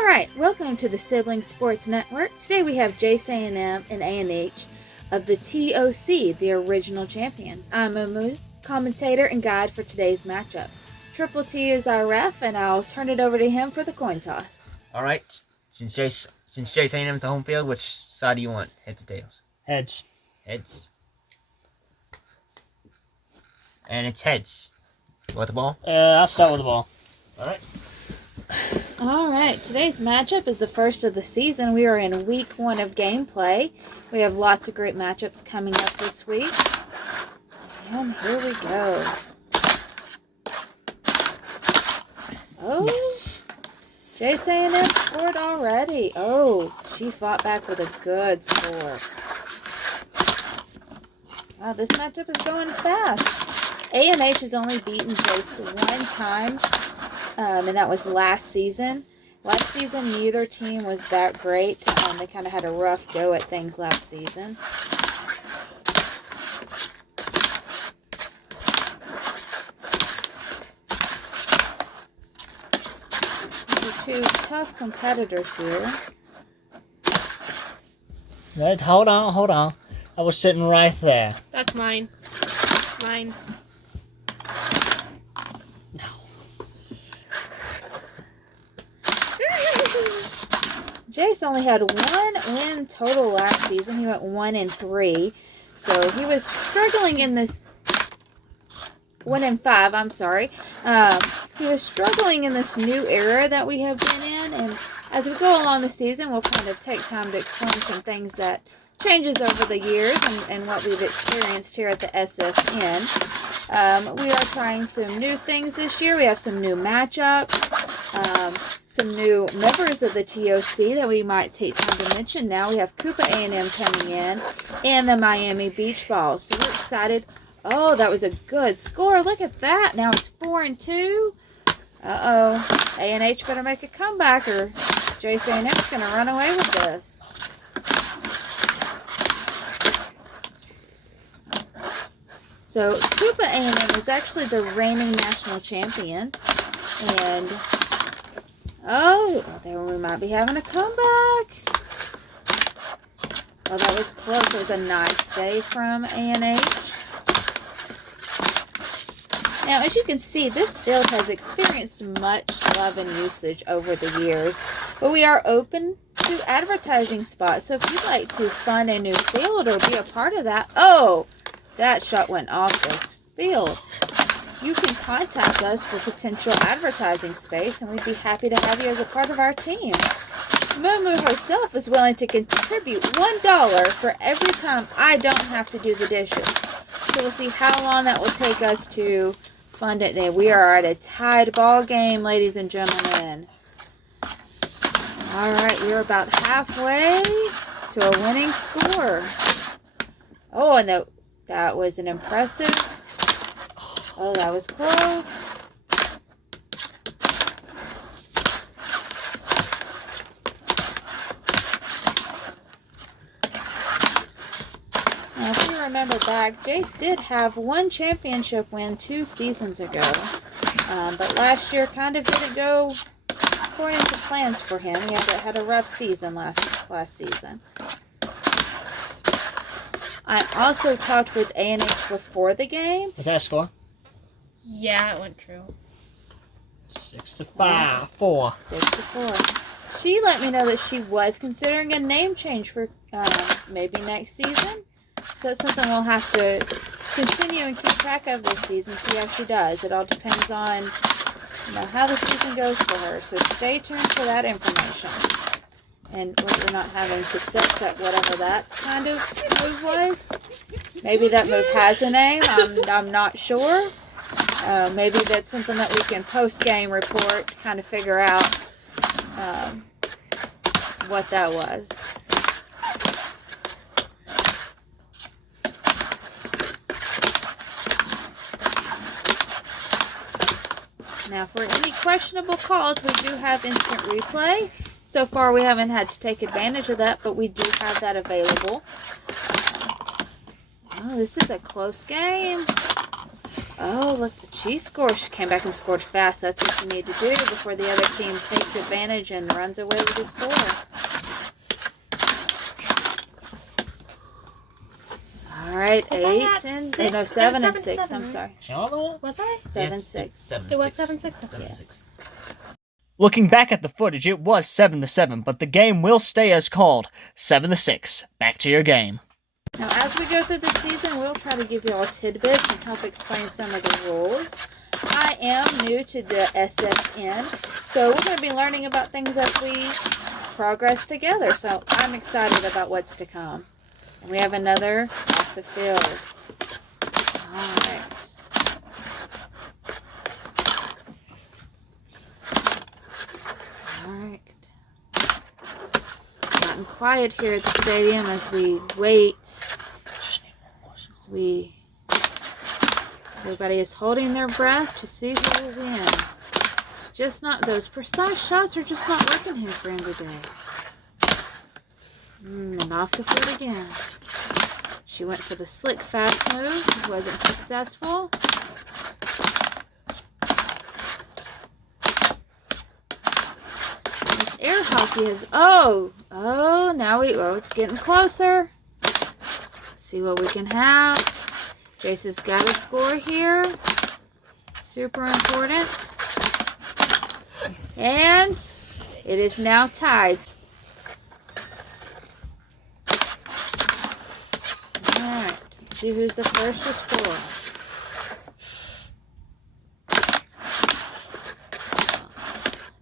Alright, welcome to the Sibling Sports Network. Today we have Jace A&M and A&H of the TOC, the original champions. I'm Momo, commentator and guide for today's matchup. Triple T is our ref, and I'll turn it over to him for the coin toss. Alright, since Jace A&M's the home field, which side do you want? Heads or tails? Heads. Heads. And it's heads. You want the ball? I'll start with the ball. Alright. Alright, today's matchup is the first of the season. We are in week 1 of gameplay. We have lots of great matchups coming up this week. And here we go. Oh, Jace A&M scored already. Oh, she fought back with a good score. Wow, this matchup is going fast. A&H has only beaten Jace one time. And that was last season. Last season, neither team was that great. They kind of had a rough go at things last season. These are two tough competitors here. Right, hold on. I was sitting right there. That's mine. Mine. Jace only had one win total last season. He went 1-3. So he was struggling in this 1-5, I'm sorry. He was struggling in this new era that we have been in. And as we go along the season, we'll kind of take time to explain some things that changes over the years and what we've experienced here at the SSN. We are trying some new things this year. We have some new matchups, some new members of the TOC that we might take time to mention now. We have Cooper A&M coming in and the Miami Beach Balls. So we're excited. Oh, that was a good score. Look at that. Now it's 4-2. Uh-oh. A&H better make a comeback or Jace A&M is going to run away with this. So, Cooper A&M is actually the reigning national champion. And, oh, there we might be having a comeback. Oh, that was close. It was a nice save from A&H. Now, as you can see, this field has experienced much love and usage over the years. But we are open to advertising spots. So, if you'd like to fund a new field or be a part of that, oh, that shot went off this field. You can contact us for potential advertising space, and we'd be happy to have you as a part of our team. Momo herself is willing to contribute $1 for every time I don't have to do the dishes. So we'll see how long that will take us to fund it. And we are at a tied ball game, ladies and gentlemen. All right, we're about halfway to a winning score. Oh, and that was an impressive. Oh, that was close. Now, if you remember back, Jace did have one championship win 2 seasons ago. But last year kind of didn't go according to plans for him. He had a rough season last season. I also talked with A&H before the game. Was that a score? Yeah, it went true. 6-5. 4. 6-4. She let me know that she was considering a name change for maybe next season. So it's something we'll have to continue and keep track of this season, see how she does. It all depends on how the season goes for her. So stay tuned for that information. And we're not having success at whatever that kind of move was. Maybe that move has a name. I'm not sure. Maybe that's something that we can post-game report to kind of figure out what that was. Now, for any questionable calls, we do have instant replay. So far, we haven't had to take advantage of that, but we do have that available. Oh, this is a close game. Oh, look, she scored. She came back and scored fast. That's what you need to do before the other team takes advantage and runs away with the score. All right, Was I 8 at and six? no, It was 7 and 7-6, 6. I'm right? sorry, Was I? 7 6. It was 7-6. 7-6. Looking back at the footage, it was 7-7, but the game will stay as called 7-6. Back to your game. Now, as we go through the season, we'll try to give you all tidbits and help explain some of the rules. I am new to the SSN, so we're going to be learning about things as we progress together. So I'm excited about what's to come. And we have another off the field. All right. All right. It's gotten quiet here at the stadium as we wait. Everybody is holding their breath to see who will win. It's just not, those precise shots are just not working here for him today. And off the foot again. She went for the slick fast move. It wasn't successful. This air hockey has, now it's getting closer. Let's see what we can have. Jace has got a score here. Super important. And it is now tied. Alright, let's see who's the first to score.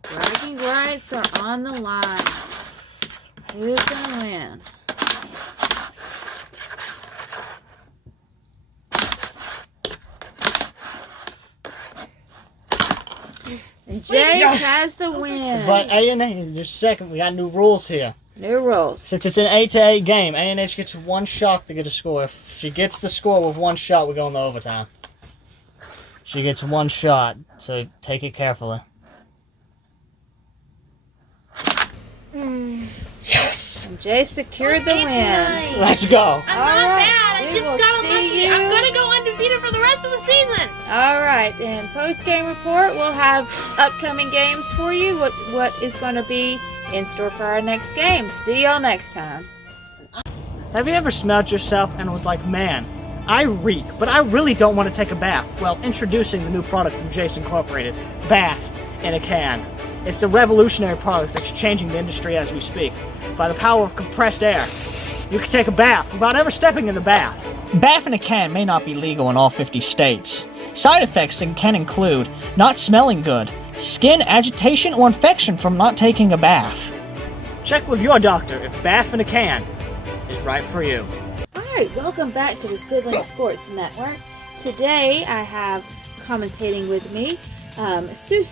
Bragging rights are on the line. Who's gonna win? And Jay has the win. But A&H, just a second, we got new rules here. New rules. Since it's an 8-8 game, A&H gets one shot to get a score. If she gets the score with one shot, we go into overtime. She gets one shot, so take it carefully. Yes! And Jay secured the win. Let's go! I'm All not right, bad. I we just will got see lucky. you. I'm gonna go undefeated for the rest of the season. All right, in post-game report, we'll have upcoming games for you. What is going to be in store for our next game. See y'all next time. Have you ever smelled yourself and was like, man, I reek, but I really don't want to take a bath? Well, introducing the new product from Jace Incorporated, Bath in a Can. It's a revolutionary product that's changing the industry as we speak. By the power of compressed air, you can take a bath without ever stepping in the bath. Bath in a can may not be legal in all 50 states. Side effects can include not smelling good, skin agitation, or infection from not taking a bath. Check with your doctor if Bath in a Can is right for you. All right, welcome back to the Sibling Sports Network. Today I have commentating with me Sue.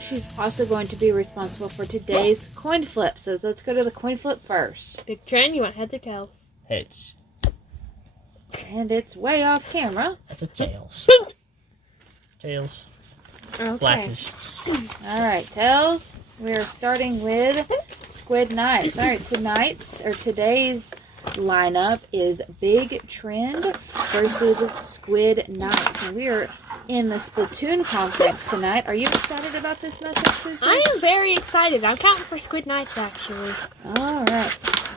She's also going to be responsible for today's coin flip. So let's go to the coin flip first. Big Trend, you want heads or tails? Heads. And it's way off camera. That's a tails. Tails. Okay. Black is... All right, tails. We're starting with Squid Knights. All right, today's lineup is Big Trend versus Squid Knights. And we are in the Splatoon conference tonight. Are you excited about this matchup, Susan? I am very excited. I'm counting for Squid Knights, actually. All right.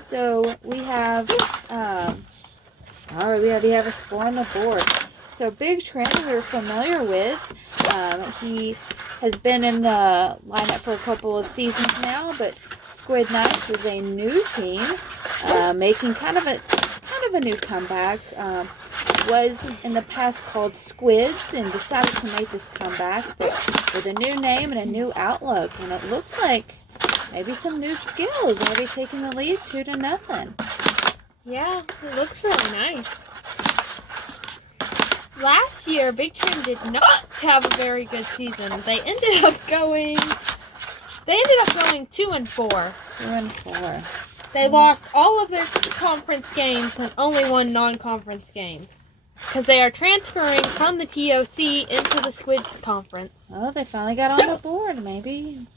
So we have, we already have a score on the board. So Big Trend, we're familiar with. He has been in the lineup for a couple of seasons now, but Squid Knights is a new team, making kind of a new comeback. Was in the past called Squids and decided to make this comeback, but with a new name and a new outlook. And it looks like maybe some new skills, already taking the lead 2-0. Yeah, it looks really nice. Last year, Big Trend did not have a very good season. They ended up going 2-4. 2-4. They lost all of their conference games and only won non-conference games. Because they are transferring from the TOC into the Squids conference. Oh, they finally got on the board. Maybe,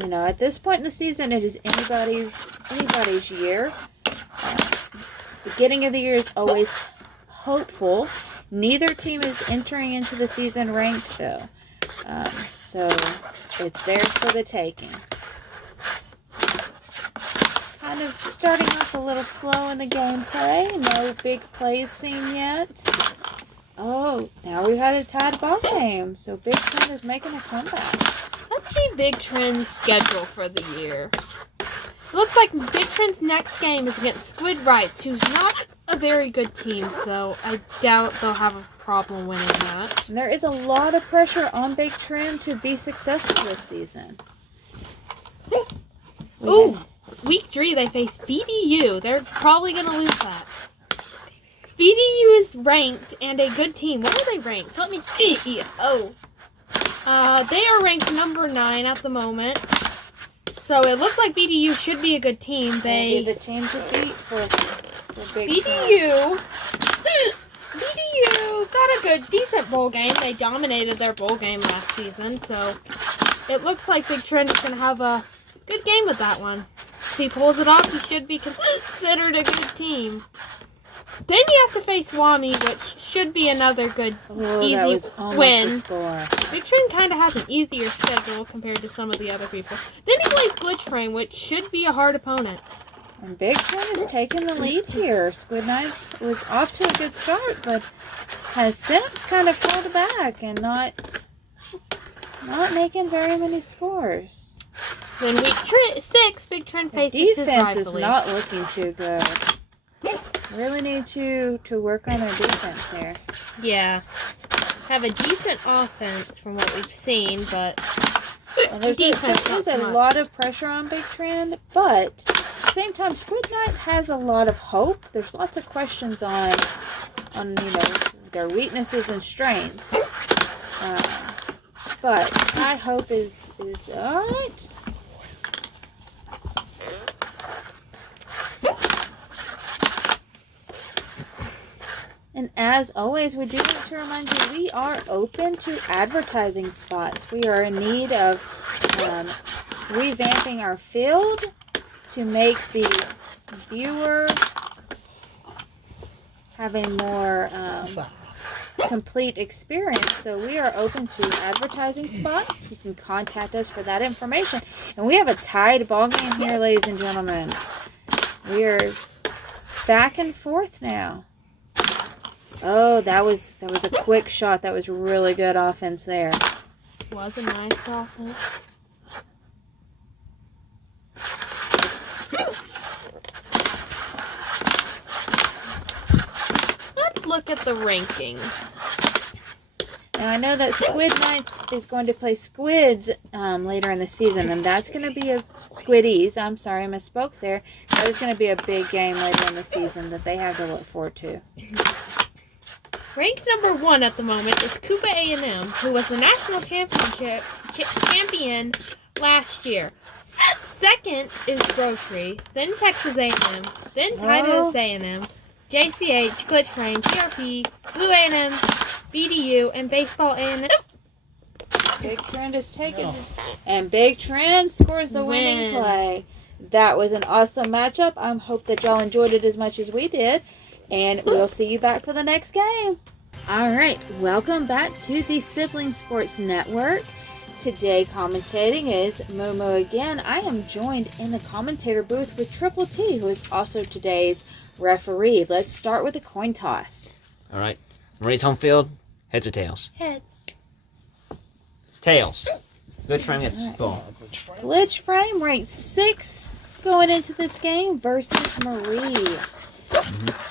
at this point in the season, it is anybody's year. Beginning of the year is always hopeful, Neither team is entering into the season ranked, though. So it's theirs for the taking. Kind of starting off a little slow in the gameplay. No big plays seen yet. Oh, now we've had a tied ball game. So Big Trend is making a comeback. Let's see Big Trend's schedule for the year. Looks like Big Trend's next game is against Squid Rights, who's not a very good team, so I doubt they'll have a problem winning that. And there is a lot of pressure on Big Trend to be successful this season. Ooh! Week 3, they face BDU. They're probably going to lose that. BDU is ranked and a good team. What are they ranked? Let me see. Oh. They are ranked number 9 at the moment. So it looks like BDU should be a good team. They be the team to beat for Big BDU. BDU got a good, decent bowl game. They dominated their bowl game last season. So it looks like Big Trend is going to have a good game with that one. If he pulls it off, he should be considered a good team. Then he has to face Wami, which should be another good, easy that was almost win. a score. Big Trend kind of has an easier schedule compared to some of the other people. Then he plays Glitch Frame, which should be a hard opponent. And Big Trend is taking the lead here. Squid Knights was off to a good start, but has since kind of pulled back and not making very many scores. Then week 6, Big Trend The faces his defense is rivalry. not looking too good. Really need to work on their defense here. Yeah. Have a decent offense from what we've seen, but Well, there is a lot of pressure on Big Trend, but at the same time, Squid Knight has a lot of hope. There's lots of questions on their weaknesses and strengths. But high hope is all right. And as always, we do want to remind you, we are open to advertising spots. We are in need of revamping our field to make the viewer have a more complete experience. So we are open to advertising spots. You can contact us for that information. And we have a tied ball game here, ladies and gentlemen. We are back and forth now. Oh, that was a quick shot. That was really good offense there. Was a nice offense. Let's look at the rankings. Now, I know that Squid Knights is going to play Squids later in the season, and that's going to be a Squiddies. I'm sorry, I misspoke there. That is going to be a big game later in the season that they have to look forward to. Ranked number 1 at the moment is Cooper A&M, who was the national champion last year. Second is Grocery, then Texas A&M, then Titus A&M, JCH, Glitch Frame, TRP, Blue A&M, BDU, and Baseball A&M. Big Trend is taken, and Big Trend scores the winning play. That was an awesome matchup. I hope that y'all enjoyed it as much as we did. And we'll see you back for the next game. All right, welcome back to the Sibling Sports Network. Today commentating is Momo again. I am joined in the commentator booth with Triple T, who is also today's referee. Let's start with a coin toss. All right. Ready's home field. Heads or tails? Heads. Tails. Good try gets ball. Glitch Frame ranked 6 going into this game versus Marie.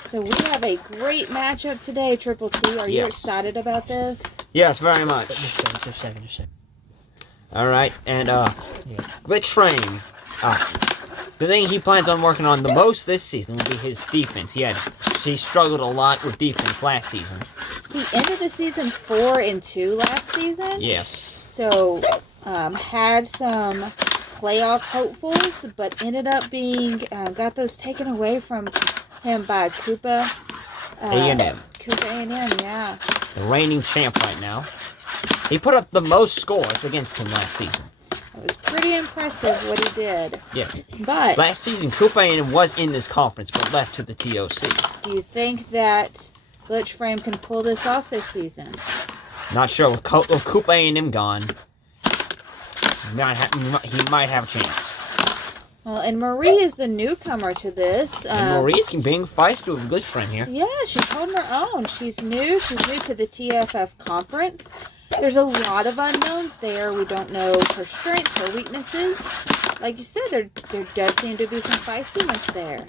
So we have a great matchup today, Triple T. Are you excited about this? Yes, very much. Just a second. All right, and Glitch Frame. The thing he plans on working on the most this season will be his defense. He struggled a lot with defense last season. He ended the season 4-2 last season. Yes. So had some playoff hopefuls, but ended up being got those taken away from him by Koopa A&M. Koopa A&M, yeah. The reigning champ right now. He put up the most scores against him last season. It was pretty impressive what he did. Yes. But last season, Koopa A&M was in this conference, but left to the TOC. do you think that Glitch Frame can pull this off this season. Not sure. With Coop A&M gone, he might have a chance. Well, and Marie is the newcomer to this. And Marie's being feisty with Glitch Frame here. Yeah, she's holding her own. She's new. She's new to the TFF conference. There's a lot of unknowns there. We don't know her strengths, her weaknesses. Like you said, there does seem to be some feistiness there.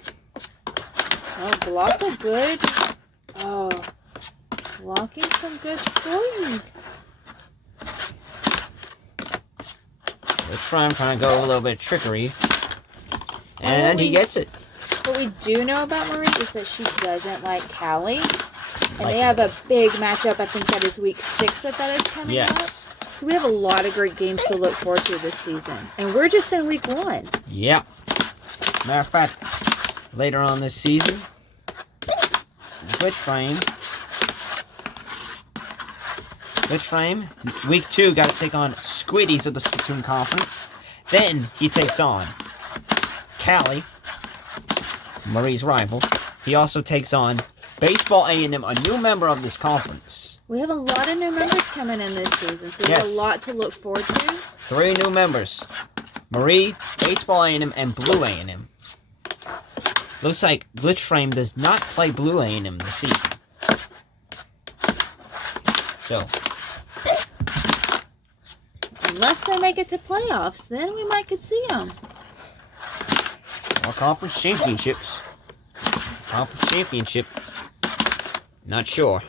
Oh, block a good. Oh, blocking some good scoring. Glitch Frame trying to go a little bit of trickery. And he gets it. What we do know about Marie is that she doesn't like Callie. And they have a big matchup. I think that is week 6 that is coming up. Yes. So we have a lot of great games to look forward to this season. And we're just in week 1. Yep. Matter of fact, later on this season, Glitch Frame, week 2, got to take on Squiddies of the Splatoon Conference. Then he takes on Callie, Marie's rival. He also takes on Baseball A&M, a new member of this conference. We have a lot of new members coming in this season, so we have a lot to look forward to. 3 new members. Marie, Baseball A&M, and Blue A&M. Looks like Glitch Frame does not play Blue A&M this season. So, unless they make it to playoffs, then we might could see them. or conference championships. Conference championship. Not sure.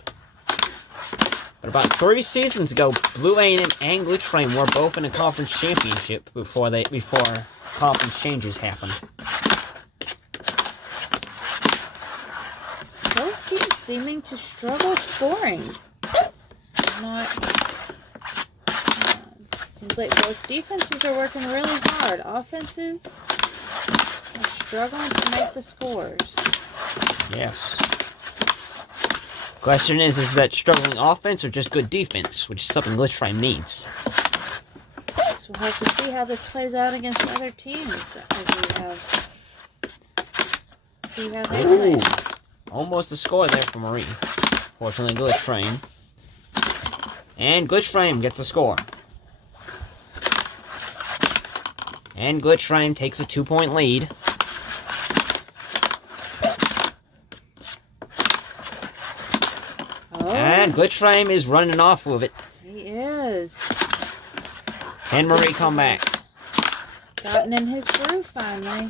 But about 3 seasons ago, Blue A&M and Glitch Frame were both in a conference championship before conference changes happened. Both teams seeming to struggle scoring. Seems like both defenses are working really hard. Offenses are struggling to make the scores. Yes. Question is that struggling offense or just good defense, which is something Glitch Frame needs. So we'll have to see how this plays out against other teams as we have. See how they play. Almost a score there for Marie. Fortunately, Glitch Frame. And Glitch Frame gets a score. And Glitch Frame takes a 2-point lead. Oh, And Glitch Frame is running off with it. he is. Can Marie come back? Gotten in his groove finally.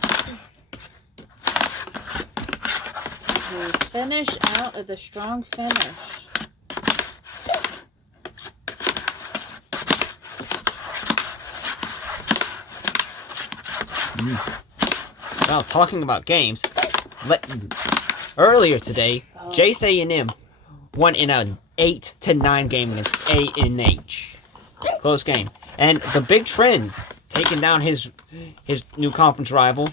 We finish out of the strong finish. Well, talking about games, earlier today, Jace A&M won in an 8-9 game against A&H. Close game. And the big trend, taking down his new conference rival,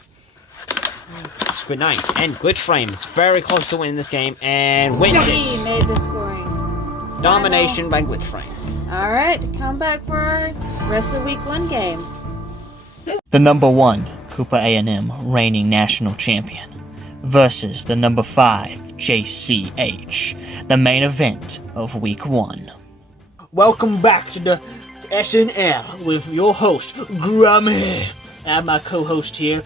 Squid Knights. And Glitch Frame is very close to winning this game and wins He it. made the scoring. Domination by Glitch Frame. Alright, come back for our rest of week 1 games. The number 1 Cooper A&M reigning national champion versus the number 5 JCH, the main event of week 1. Welcome back to the SNL with your host, Grummy. I have my co-host here,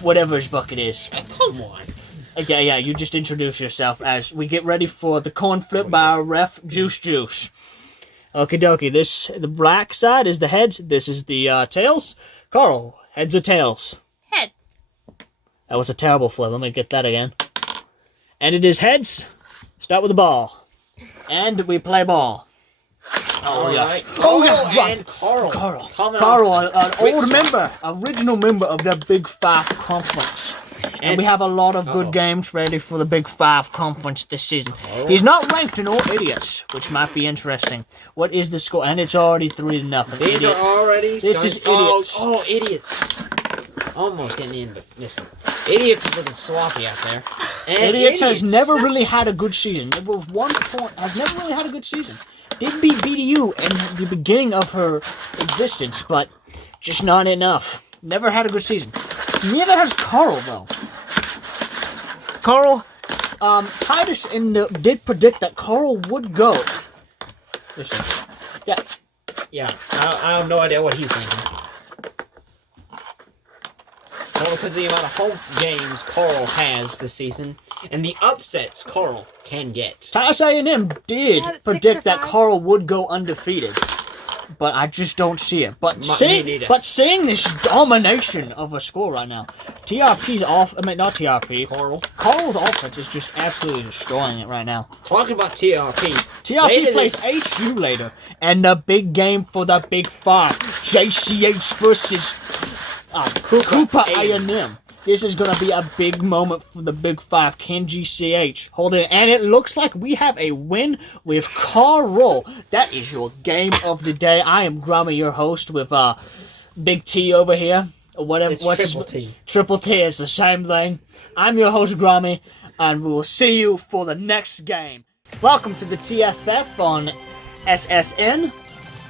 whatever his bucket is. Come on. Yeah, you just introduce yourself as we get ready for the coin flip by our ref, Juice. Okie dokie, the black side is the heads, this is the tails. Carl, heads or tails? Heads. That was a terrible flip, let me get that again. And it is heads. Start with the ball. And we play ball. Oh, yes. Oh, yeah, and Carl. Carl, an old member, original member of the Big 5 Conference. And we have a lot of good games ready for the Big 5 Conference this season. He's not ranked in all idiots, which might be interesting. What is the score? And it's already 3-0. These are already This is idiots. Oh, idiots. Almost getting in, but listen. Idiots is looking sloppy out there. And Idiots has never really had a good season. It was 1 point, has never really had a good season. Did beat BDU in the beginning of her existence, but just not enough. Never had a good season. Neither has Carl, though. Carl Titus did predict that Carl would go. Yeah. I have no idea what he's thinking. Well, because of the amount of home games Carl has this season, and the upsets Carl can get. Titus A&M did Yeah, 6 predict or that 5. Carl would go undefeated, but I just don't see it. But Me neither. seeing this domination of a score right now, TRP's off. I mean, not TRP. Carl's offense is just absolutely destroying it right now. Talking about TRP. TRP later plays this- HU later, and the big game for the Big Five, JCH versus Cooper A&M. This is going to be a big moment for the Big Five. Can GCH hold it? And it looks like we have a win with Carl. That is your game of the day. I am Grummy, your host, with Big T over here. Whatever. It's what's Triple his, T. Triple T is the same thing. I'm your host, Grummy, and we will see you for the next game. Welcome to the TFF on SSN.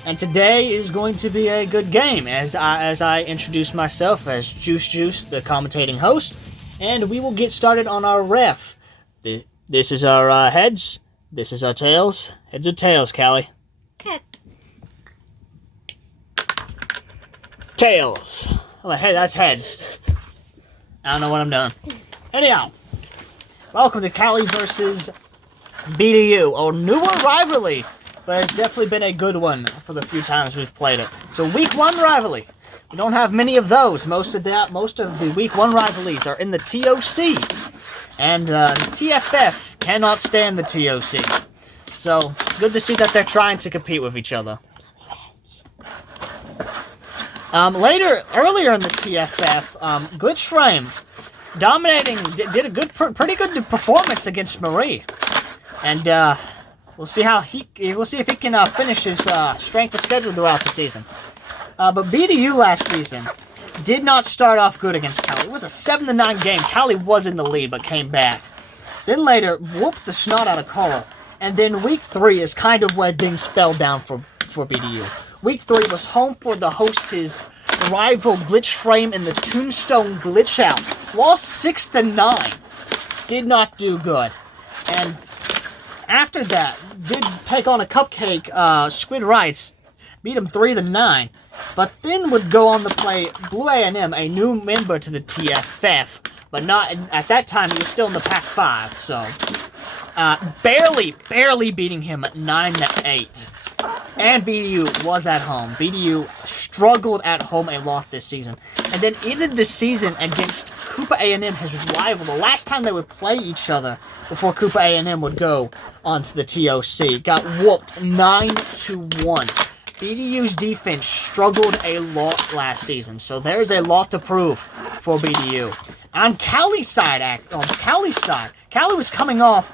And today is going to be a good game, as I introduce myself as Juice, the commentating host, and we will get started on our ref. This is our heads. This is our tails. Heads or tails, Callie? Head. Tails. Oh, hey, that's heads. I don't know what I'm doing. Anyhow, welcome to Callie versus BDU, a newer rivalry. But it's definitely been a good one for the few times we've played it. So week 1 rivalry. We don't have many of those. Most of the week 1 rivalries are in the TOC. And the TFF cannot stand the TOC. So good to see that they're trying to compete with each other. Earlier in the TFF, Glitchframe dominating, did a pretty good performance against Marie. And we'll see if he can finish his strength of schedule throughout the season. But BDU last season did not start off good against Cali. It was a 7-9 game. Cali was in the lead, but came back. Then later, whooped the snot out of Carl. And then week 3 is kind of where things fell down for BDU. Week 3 was home for the host, his rival Glitchframe in the Tombstone Glitch Out. Lost 6-9. Did not do good. And after that, did take on a cupcake, Squid Rights, beat him 3-9, but then would go on to play Blue A&M, a new member to the TFF, but not at that time. He was still in the Pac-5, so barely beating him 9-8. And BDU was at home. BDU struggled at home a lot this season, and then ended the season against Cooper A&M, his rival. The last time they would play each other before Cooper A&M would go onto the TOC, got whooped 9-1. BDU's defense struggled a lot last season, so there's a lot to prove for BDU. On Cali's side, Cali was coming off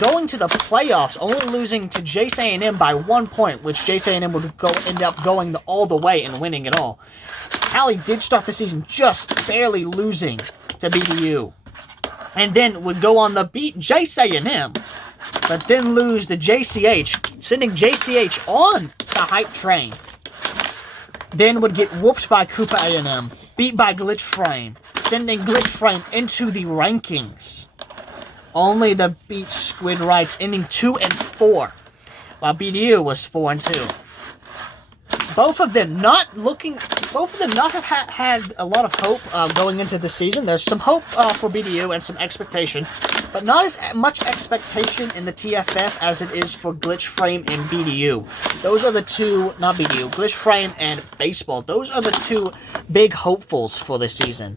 going to the playoffs, only losing to Jace A&M by 1 point, which Jace A&M would end up going all the way and winning it all. Cali did start the season just barely losing to BDU, and then would go on the beat Jace A&M, but then lose to JCH, sending JCH on the hype train. Then would get whooped by Cooper A&M, beat by Glitchframe, sending Glitchframe into the rankings. Only the beat Squid Rights, ending 2-4, while BDU was 4-2. Both of them not have had a lot of hope going into the season. There's some hope for BDU and some expectation, but not as much expectation in the TFF as it is for Glitchframe and BDU. Those are the two, not BDU, Glitchframe and Baseball. Those are the two big hopefuls for this season.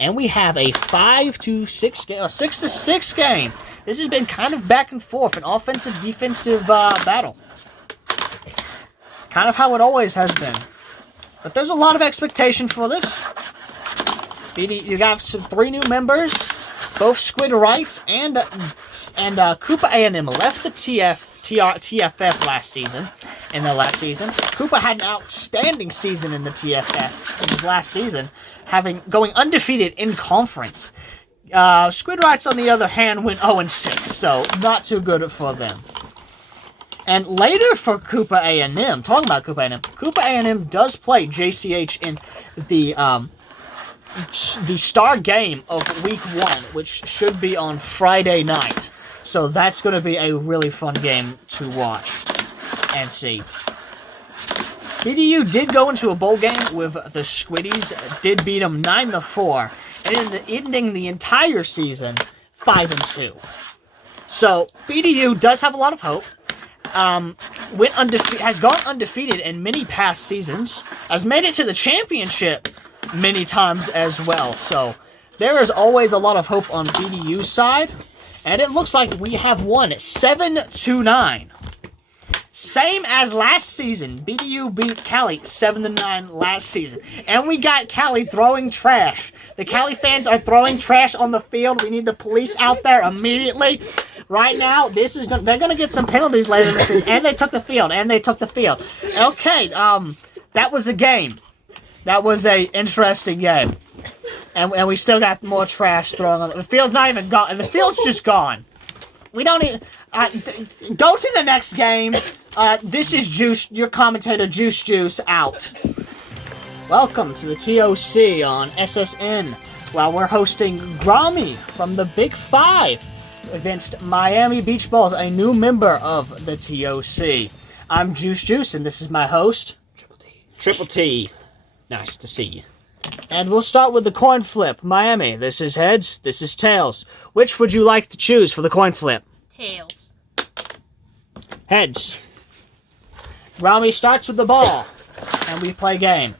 And we have a 5-6 game, a 6-6 game. This has been kind of back and forth, an offensive-defensive battle. Kind of how it always has been. But there's a lot of expectation for this. You got 3 new members. Both Squid Rights and Cooper A&M left the TFF last season. In their last season, Cooper had an outstanding season in the TFF in his last season, going undefeated in conference. Squid Rights, on the other hand, went 0-6, so not too good for them. And later for Cooper A&M, talking about Cooper A&M does play JCH in the the star game of Week 1, which should be on Friday night. So that's going to be a really fun game to watch and see. BDU did go into a bowl game with the Squiddies, did beat them 9-4, and ending the entire season 5-2. So BDU does have a lot of hope. Has gone undefeated in many past seasons, has made it to the championship many times as well. So there is always a lot of hope on BDU's side, and it looks like we have won 7-9. Same as last season. BDU beat Cali 7-9 last season, and we got Cali throwing trash. The Cali fans are throwing trash on the field. We need the police out there immediately. Right now, they're gonna get some penalties later in the season. And they took the field. Okay, that was a game. That was a interesting game. And we still got more trash thrown on the field's not even gone. The field's just gone. We don't even go to the next game. This is Juice, your commentator Juice out. Welcome to the TOC on SSN, while we're hosting Grommy from the Big Five against Miami Beach Balls, a new member of the TOC. I'm Juice, and this is my host, Triple T. Nice to see you. And we'll start with the coin flip. Miami, this is heads, this is tails. Which would you like to choose for the coin flip? Tails. Heads. Grommy starts with the ball, and we play game.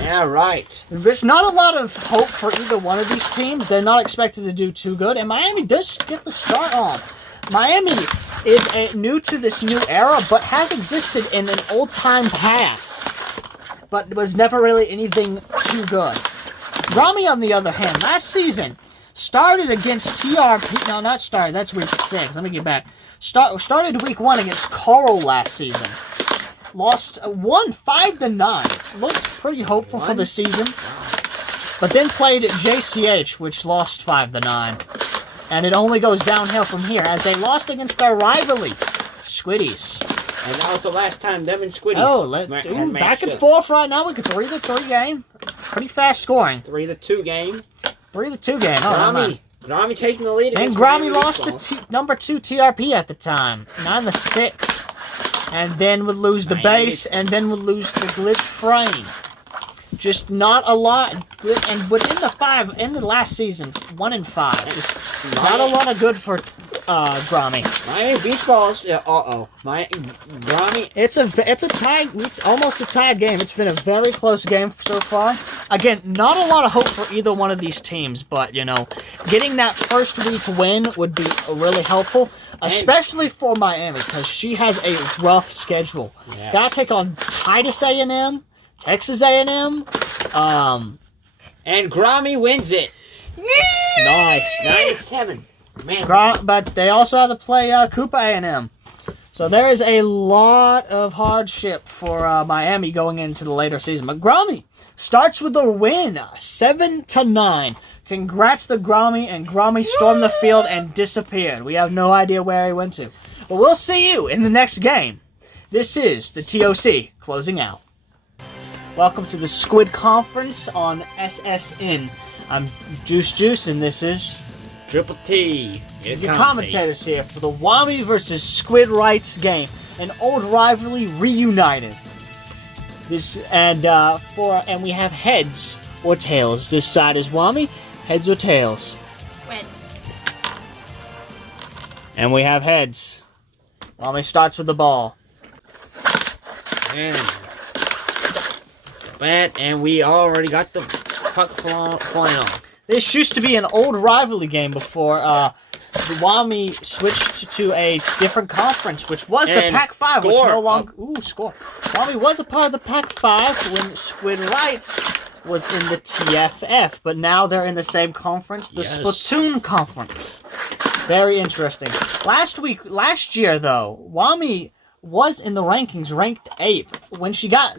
Yeah, right. There's not a lot of hope for either one of these teams. They're not expected to do too good, and Miami does get the start on. Miami is new to this new era, but has existed in an old-time past, but was never really anything too good. Grommy, on the other hand, last season, started against TRP. No, not started. That's week 6. Let me get back. Started week 1 against Coral last season. Won 5-9. Looked pretty hopeful for the season. But then played at JCH, which lost 5-9. And it only goes downhill from here, as they lost against their rivalry, Squiddies. And that was the last time them and Squiddies. Back and forth right now. We could 3-3 game. Pretty fast scoring. 3-2 game. 3-2 game. Grommy taking the lead. And Grommy lost to number 2 TRP at the time. 9-6. And then would lose the base, and then would lose the glitch frame. Just not a lot. And within the last season, 1-5. Just not a lot of good for Grommy. Miami Beach Balls. Grommy. It's a tie. It's almost a tied game. It's been a very close game so far. Again, not a lot of hope for either one of these teams, but getting that first week win would be really helpful, especially for Miami, because she has a rough schedule. Yes. Gotta take on Titus A&M, Texas A&M, and Grommy wins it. Nice. 9-7. Man. But they also have to play Cooper A&M. So there is a lot of hardship for Miami going into the later season. But Grommy starts with a win, 7-9. Congrats to Grommy, and Grommy stormed the field and disappeared. We have no idea where he went to. But we'll see you in the next game. This is the TOC closing out. Welcome to the Squid Conference on SSN. I'm Juice, and this is Triple T. Your commentators here for the Wami versus Squid Rights game, an old rivalry reunited. And we have heads or tails. This side is Wami, heads or tails. Red. And we have heads. Wami starts with the ball. And we already got the puck flying off. This used to be an old rivalry game before Wami switched to a different conference, which was the Pac-5, which no longer... Score. Wami was a part of the Pac-5 when Squid Rights was in the TFF, but now they're in the same conference, the Splatoon Conference. Very interesting. Last year, though, Wami was in the rankings, ranked 8th. When she got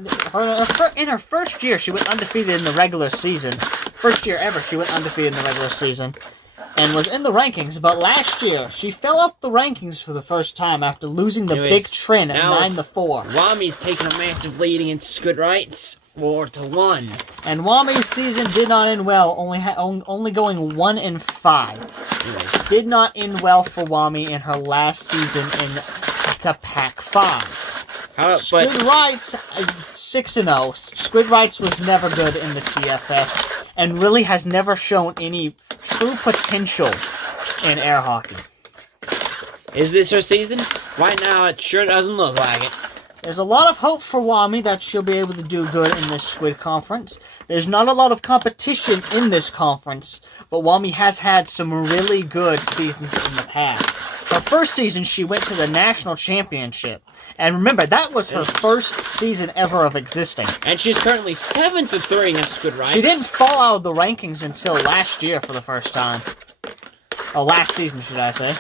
in her first year, she went undefeated in the regular season. First year ever, she went undefeated in the regular season and was in the rankings. But last year, she fell off the rankings for the first time after losing the Big Trend at 9-4. Wami's taking a massive lead against Squid Rights. 4-1. And Wami's season did not end well, only going 1-5. Anyways, Did not end well for Wami in her last season in the Pac-5. Squid Rights 6-0. Squid Rights was never good in the TFF and really has never shown any true potential in air hockey. Is this her season? Right now, it sure doesn't look like it. There's a lot of hope for Wami that she'll be able to do good in this Squid Conference. There's not a lot of competition in this conference, but Wami has had some really good seasons in the past. Her first season, she went to the National Championship. And remember, that was her first season ever of existing. And she's currently 7-3 against Squid Rights. She didn't fall out of the rankings until last year for the first time. Oh, last season, should I say.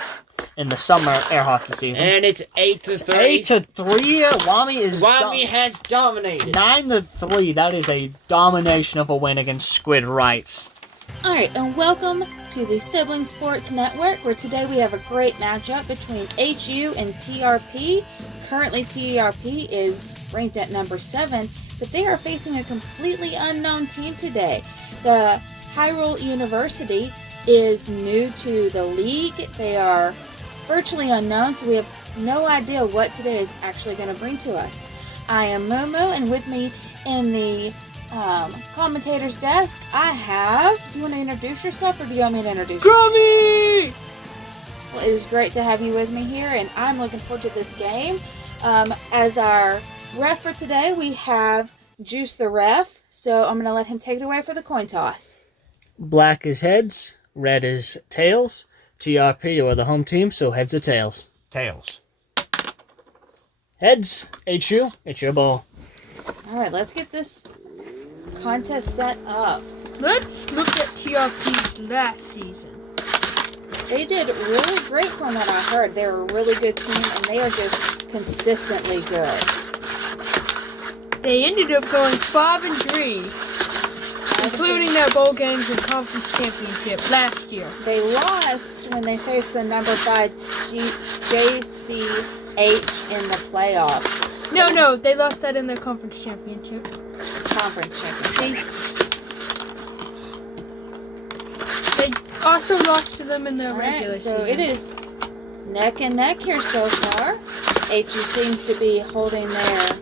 In the summer air hockey season. And it's 8-3. 8-3. Wami has dominated. 9-3. That is a domination of a win against Squid Rights. Alright, and welcome to the Sibling Sports Network, where today we have a great matchup between HU and TRP. Currently, TRP is ranked at number 7, but they are facing a completely unknown team today. The Hyrule University is new to the league. They are virtually unknown, so we have no idea what today is actually going to bring to us. I am Mumu, and with me in the commentator's desk, I have... Do you want to introduce yourself, or do you want me to introduce you? Grummy! Well, it is great to have you with me here, and I'm looking forward to this game. As our ref for today, we have Juice the Ref, so I'm going to let him take it away for the coin toss. Black is heads, red is tails. TRP are the home team, so heads or tails. Tails. Heads, HU, it's your ball. Alright, let's get this contest set up. Let's look at TRP's last season. They did really great from what I heard. They're a really good team, and they are just consistently good. They ended up going 5-3, including their bowl games and conference championship last year. They lost when they faced the number 5 JCH in the playoffs. No, they lost that in their conference championship. Conference championship. They also lost to them in their Alright, regular so season. it is neck and neck here so far. HU seems to be holding their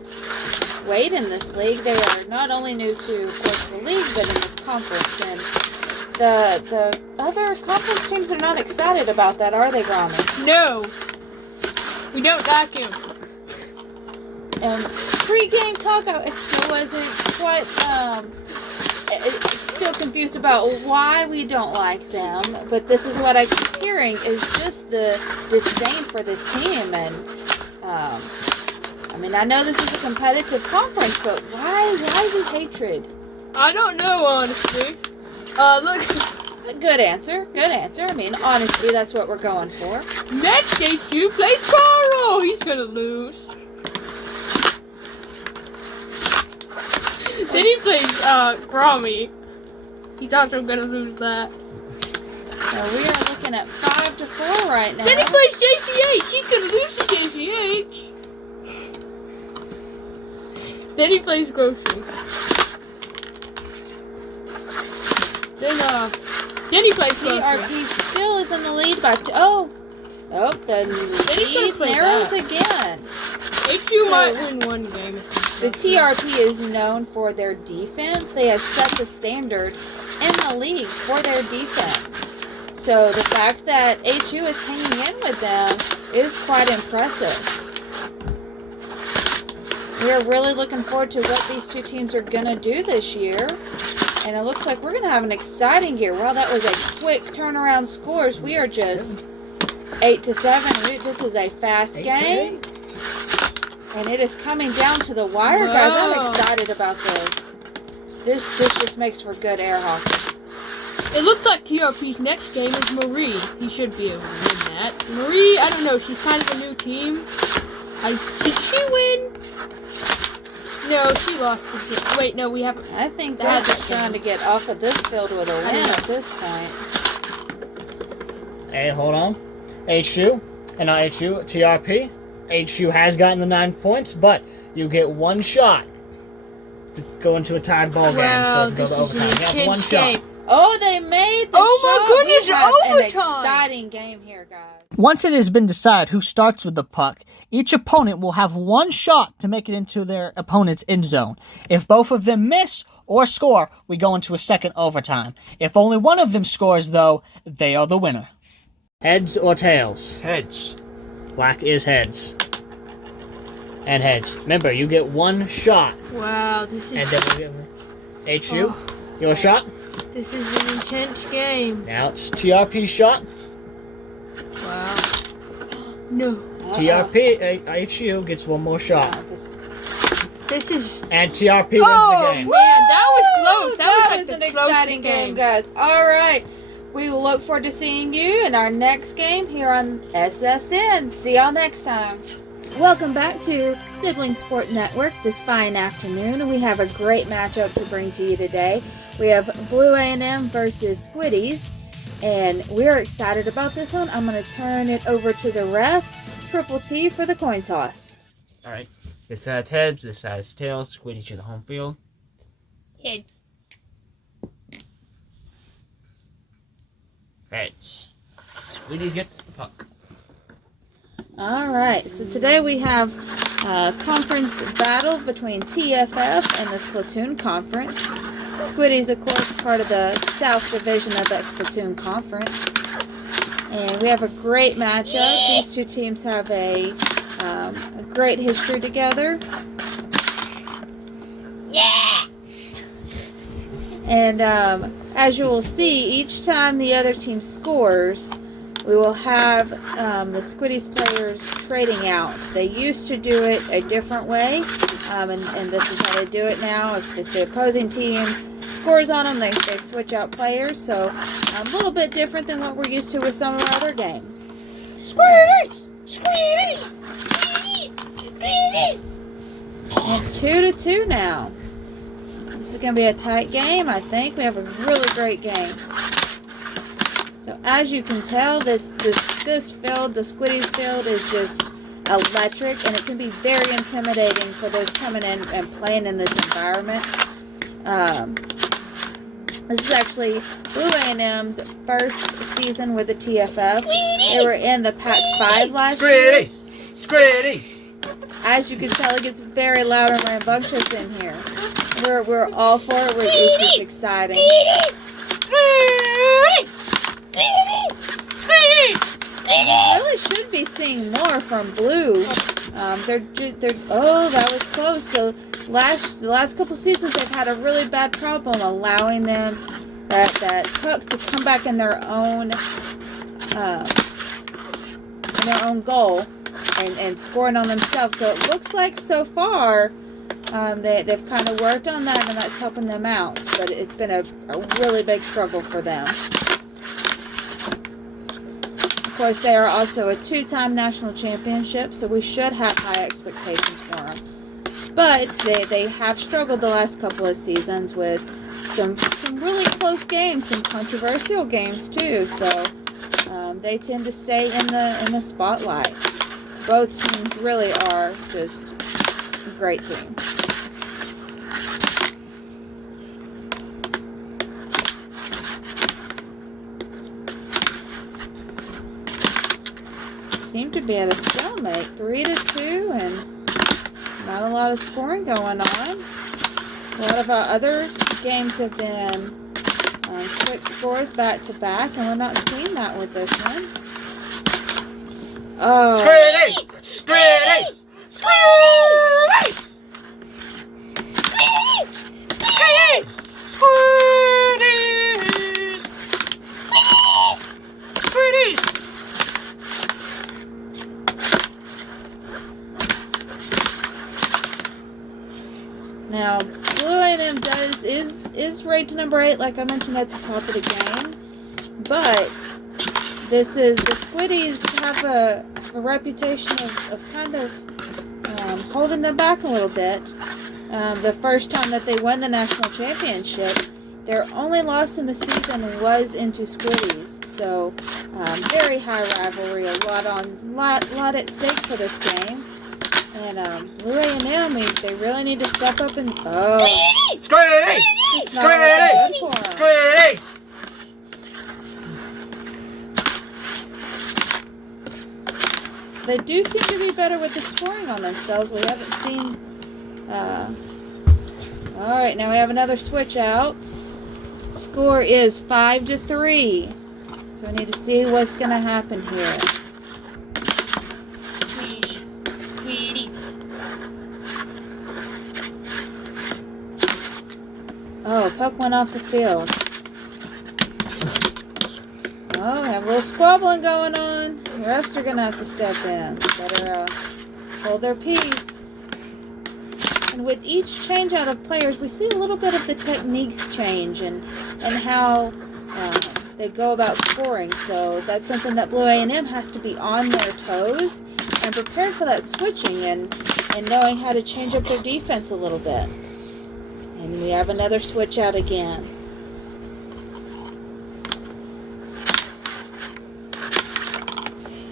weight in this league. They are not only new to, of course, the league, but in this conference. And the other conference teams are not excited about that, are they, Grommy? No, we don't like him. Pre-game talk, I still wasn't quite, still confused about why we don't like them, but this is what I keep hearing, is just the disdain for this team, and, I mean, I know this is a competitive conference, but why the hatred? I don't know, honestly. Look, Good answer. I mean, honestly, that's what we're going for. next HU plays Carl. He's gonna lose. Then he plays Grommy. He's also gonna lose that. So we are looking at 5-4 right now. Then he plays JCH. He's gonna lose to JCH. Then he plays Grocery. Then he plays Grocery. TRP still is in the lead by the lead narrows again. HU might win one game. The TRP is known for their defense. They have set the standard in the league for their defense. So the fact that HU is hanging in with them is quite impressive. We're really looking forward to what these two teams are going to do this year. And it looks like we're going to have an exciting year. Well, that was a quick turnaround scores. We are just 8-7. This is a fast game. And it is coming down to the wire, guys. I'm excited about this. This just makes for good air hockey. It looks like TRP's next game is Marie. He should be able to win that. Marie, I don't know. She's kind of a new team. Did she win? No, she lost. Wait, no, we haven't. I think they're just trying to get off of this field with a win at this point. Hey, hold on. HU, and not HU, TRP. HU has gotten the 9 points, but you get one shot to go into a tied ball game, so it can go to overtime. You have one shot. Oh, they made the Oh my shot. goodness, We have overtime. an exciting game here, guys. Once it has been decided who starts with the puck, each opponent will have one shot to make it into their opponent's end zone. If both of them miss or score, we go into a second overtime. If only one of them scores, though, they are the winner. Heads or tails? Heads. Black is heads. And heads. Remember, you get one shot. Wow, this is And then we'll get HU, your shot. this is an intense game. Now it's TRP shot. Wow. No. TRP, HU gets one more shot. This is And TRP wins the game. man, that was close. That was was like an the exciting closest game, guys. All right. We will look forward to seeing you in our next game here on SSN. See y'all next time. Welcome back to Sibling Sport Network this fine afternoon. We have a great matchup to bring to you today. We have Blue A&M versus Squiddies, and we're excited about this one. I'm going to turn it over to the ref, Triple T, for the coin toss. Alright. This side's heads, this side's tails. Squiddy to the home field. heads. Heads. Squiddies gets the puck. All right, so today we have a conference battle between TFF and the Splatoon Conference. Squiddies, of course, part of the South Division of that Splatoon Conference. And we have a great matchup. These two teams have a great history together. Yeah! And as you will see, each time the other team scores, we will have the Squiddies players trading out. They used to do it a different way, and this is how they do it now. If the opposing team scores on them, they switch out players. So a little bit different than what we're used to with some of our other games. Squiddies! Squiddies! Squiddies! Squiddies! And 2-2 now. This is going to be a tight game, I think. We have a really great game. So as you can tell, this field, the Squiddies field, is just electric, and it can be very intimidating for those coming in and playing in this environment. This is actually Blue A&M's first season with the TFF. They were in the Pac-5 last year. Squiddies! Squiddies! As you can tell, it gets very loud and rambunctious in here. We're all for it. It's just exciting. I really should be seeing more from Blue. Oh, that was close. So the last couple seasons, they've had a really bad problem allowing them that puck to come back in their own goal and scoring on themselves. So it looks like so far they've kind of worked on that, and that's helping them out. But it's been a really big struggle for them. Of course, they are also a 2-time national championship, so we should have high expectations for them. But they have struggled the last couple of seasons with some really close games, some controversial games too. So they tend to stay in the spotlight. Both teams really are just great teams. Seem to be at a stalemate, 3-2, and not a lot of scoring going on. A lot of our other games have been quick scores back to back, and we're not seeing that with this one. Oh. Squiddies! Squiddies! Squiddies! Squiddies! Squiddies! Squiddies! Now, Blue A&M is ranked number 8, like I mentioned at the top of the game, but the Squiddies have a reputation of kind of holding them back a little bit. The first time that they won the national championship, their only loss in the season was into Squiddies. So very high rivalry, a lot at stake for this game. And Blue A&M, they really need to step up and Squeeze! it's not looking good for 'em. Squeeze! They do seem to be better with the scoring on themselves. We haven't seen. All right, now we have another switch out. Score is 5-3. So we need to see what's going to happen here. Sweetie. Oh, puck went off the field. Oh, we have a little squabbling going on. The refs are going to have to step in. Better hold their peace. And with each change out of players, we see a little bit of the techniques change and how they go about scoring. So that's something that Blue A&M has to be on their toes and prepared for that switching and knowing how to change up their defense a little bit. And we have another switch out again.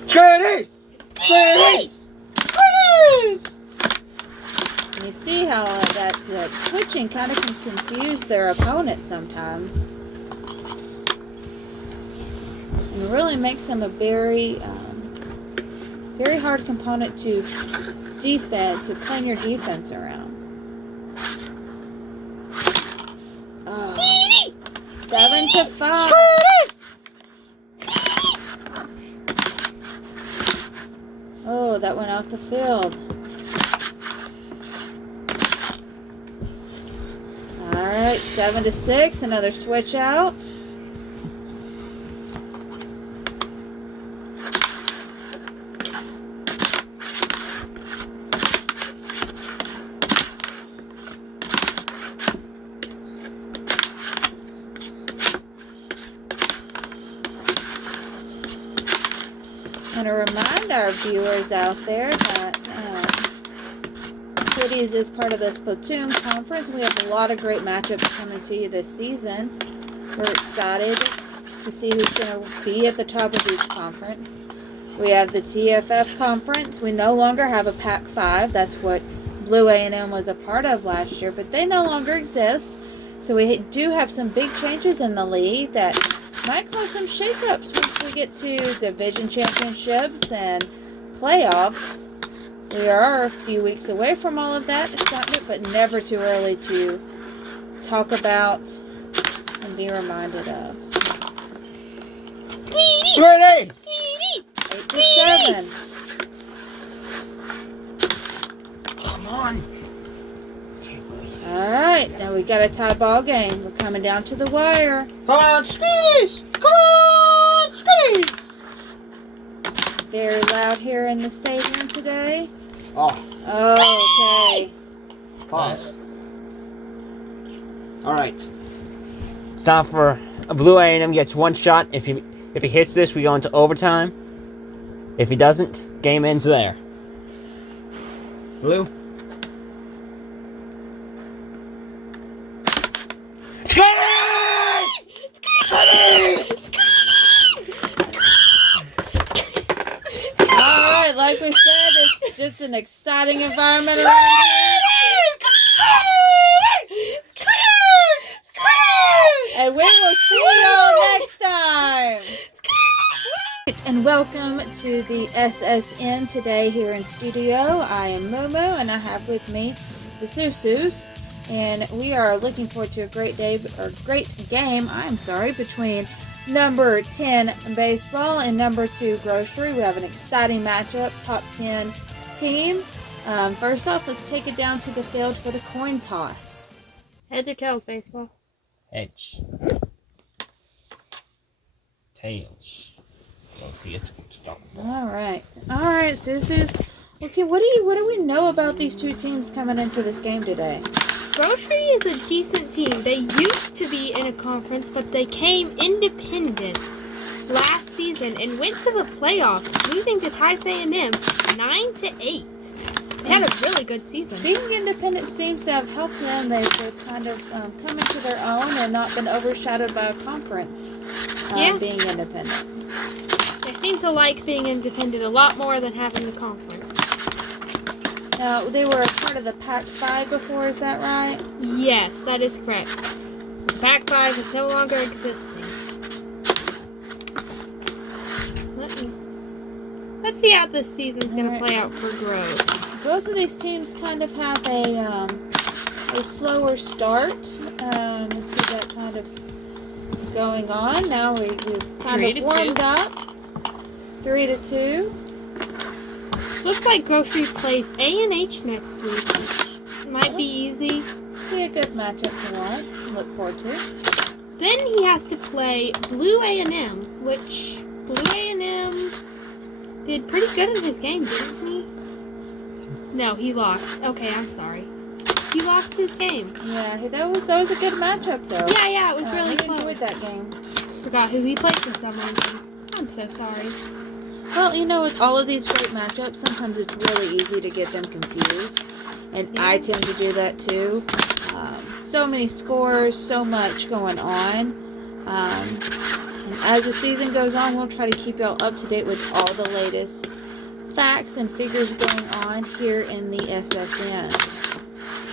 Squeeze! Squeeze! Squeeze! And you see how that switching kind of can confuse their opponent sometimes. And it really makes them a very, very hard component to plan your defense around. 7-5. Oh, that went off the field. Alright, 7-6, another switch out. And to remind our viewers out there that Cities is part of the Splatoon Conference. We have a lot of great matchups coming to you this season. We're excited to see who's going to be at the top of each conference. We have the TFF Conference. We no longer have a Pac-5. That's what Blue A&M was a part of last year, but they no longer exist. So we do have some big changes in the league that might cause some shakeups once we get to division championships and playoffs. We are a few weeks away from all of that excitement, but never too early to talk about and be reminded of. Squeeze! 8-7. Come on. Alright, now we got a tie ball game. We're coming down to the wire. Come on, squeeze! Come on, squeeze! Very loud here in the stadium today. Oh, Okay. pause. All right. It's time for Blue A&M gets one shot. If he hits this, we go into overtime. If he doesn't, game ends there. Blue. Alright, like we said, it's just an exciting environment around here. And we will see y'all next time. And welcome to the SSN today here in studio. I am Momo and I have with me the Susus. And we are looking forward to a great game between number 10 baseball and number 2 grocery. We have an exciting matchup, top 10 team. First off, let's take it down to the field for the coin toss. Heads or tails, baseball? Heads. Tails. Okay, it's good stuff. All right, Susus. Okay, what do we know about these two teams coming into this game today? Grocery is a decent team. They used to be in a conference, but they came independent last season and went to the playoffs, losing to Tice A&M 9-8. They had a really good season. Being independent seems to have helped them. They've kind of come into their own and not been overshadowed by a conference being independent. They seem to like being independent a lot more than having the conference. Now, they were a part of the Pac-5 before, is that right? Yes, that is correct. Pac-5 is no longer existing. Let's see how this season's going to play out for Grove. Both of these teams kind of have a slower start. We see that kind of going on. Now we've kind of warmed up. 3-2. Looks like Grocery plays A&H next week, which might be easy. Be a good matchup to watch. Look forward to it. Then he has to play Blue A&M, which Blue A&M did pretty good in his game, didn't he? No, he lost. Okay, I'm sorry. He lost his game. Yeah, that was a good matchup though. Yeah, it was really close. I enjoyed that game. Forgot who he played for some reason. I'm so sorry. Well, you know, with all of these great matchups, sometimes it's really easy to get them confused. And I tend to do that too. So many scores, so much going on. And as the season goes on, we'll try to keep y'all up to date with all the latest facts and figures going on here in the SSN.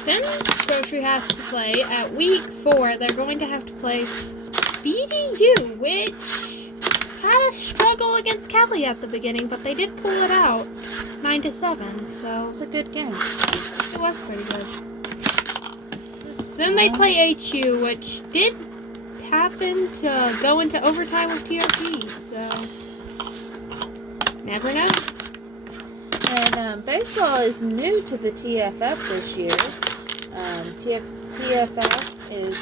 Then Grocery has to play at week 4. They're going to have to play BDU, which had a struggle against Kelly at the beginning, but they did pull it out 9-7. So It was a good game. it was pretty good. Then they play HU, which did happen to go into overtime with TRP. So never know. And baseball is new to the TFF this year. TFF is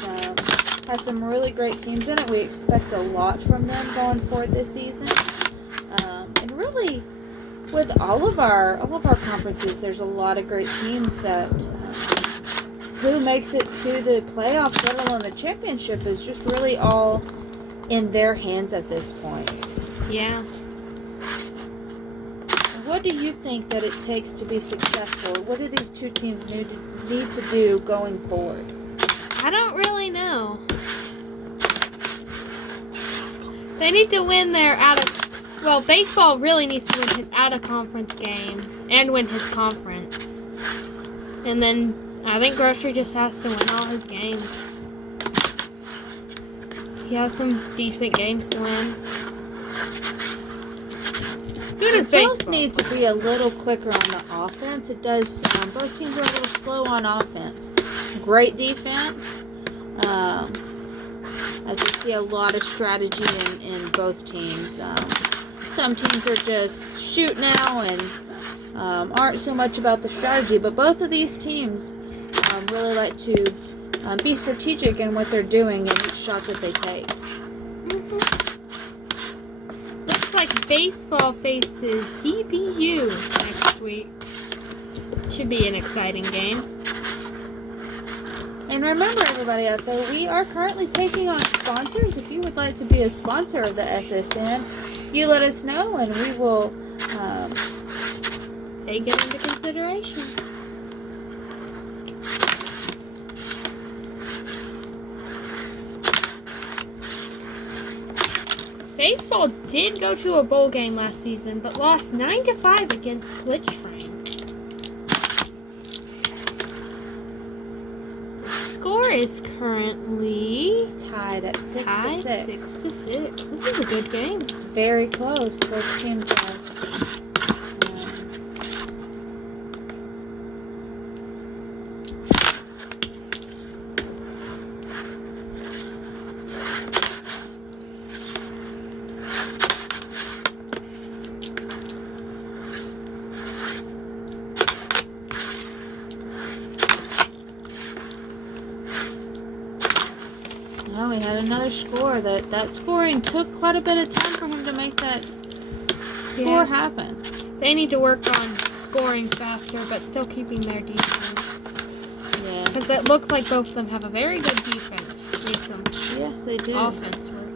has some really great teams in it. We expect a lot from them going forward this season. And really, with all of our conferences, there's a lot of great teams that who makes it to the playoffs, let alone the championship, is just really all in their hands at this point. Yeah. What do you think that it takes to be successful? What do these two teams need to do going forward? I don't really know. They need to win their baseball really needs to win his out-of-conference games and win his conference. And then I think Grocery just has to win all his games. He has some decent games to win. Who does Both baseball? need to be a little quicker on the offense. It does. Both teams are a little slow on offense. Great defense. As you see, a lot of strategy in both teams. Some teams are just shoot now and aren't so much about the strategy. But both of these teams really like to be strategic in what they're doing in each shot that they take. Looks like baseball faces DBU next week. Should be an exciting game. And remember, everybody out there, we are currently taking on sponsors. If you would like to be a sponsor of the SSN, you let us know and we will Take it into consideration. Baseball did go to a bowl game last season, but lost 9-5 against Glitchframe. The score is currently tied at 6-6. 6-6. This is a good game. It's very close. Both teams are. Well, we had another score. That scoring took quite a bit of time for him to make that score happen. They need to work on scoring faster, but still keeping their defense. Yeah. Because it looks like both of them have a very good defense. Needs some Yes, they do. offense working.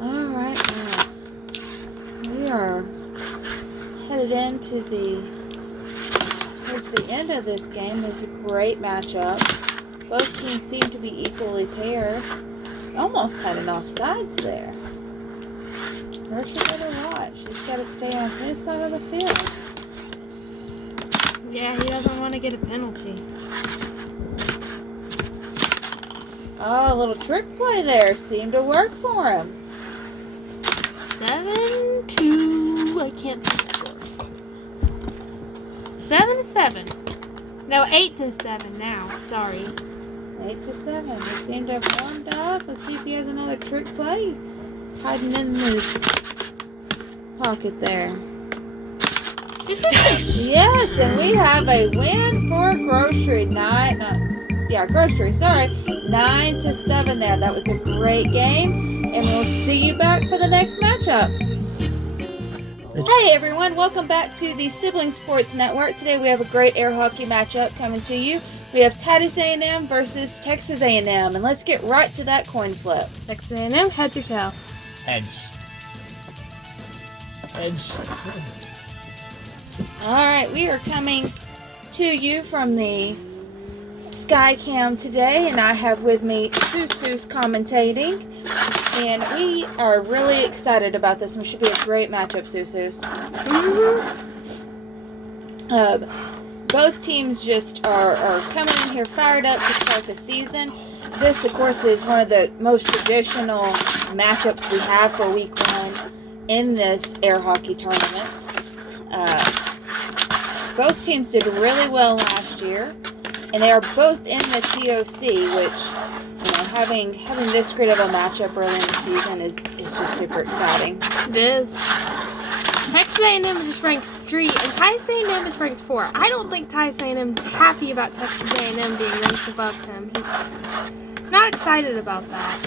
Alright, guys. We are headed into the towards the end of this game. It was a great matchup. Both teams seem to be equally paired. Almost had an offsides there. Hershey better watch. He's got to stay on his side of the field. Yeah, he doesn't want to get a penalty. Oh, a little trick play there. Seemed to work for him. 7-2. I can't see the score. 7-7. No, 8-7 now. Sorry. 8-7. He seemed to have warmed up. Let's see if he has another trick play. Hiding in his pocket there. Yes, and we have a win for Grocery. Grocery, sorry. 9-7 there. That was a great game. And we'll see you back for the next matchup. Hey everyone, welcome back to the Sibling Sports Network. Today we have a great air hockey matchup coming to you. We have Titus A&M versus Texas A&M, and let's get right to that coin flip. Texas A&M, heads or tails? Heads. Heads. Alright, we are coming to you from the Skycam today, and I have with me Susu's commentating, and we are really excited about this one. Should be a great matchup, Susu's. Both teams just are coming in here fired up to start the season. This, of course, is one of the most traditional matchups we have for week 1 in this air hockey tournament. Both teams did really well last year, and they are both in the TOC, which, having this great of a matchup early in the season is just super exciting. It is. Texas A&M is ranked 3, and Titus A&M is ranked 4. I don't think Titus A&M is happy about Texas A&M being ranked above him. He's not excited about that.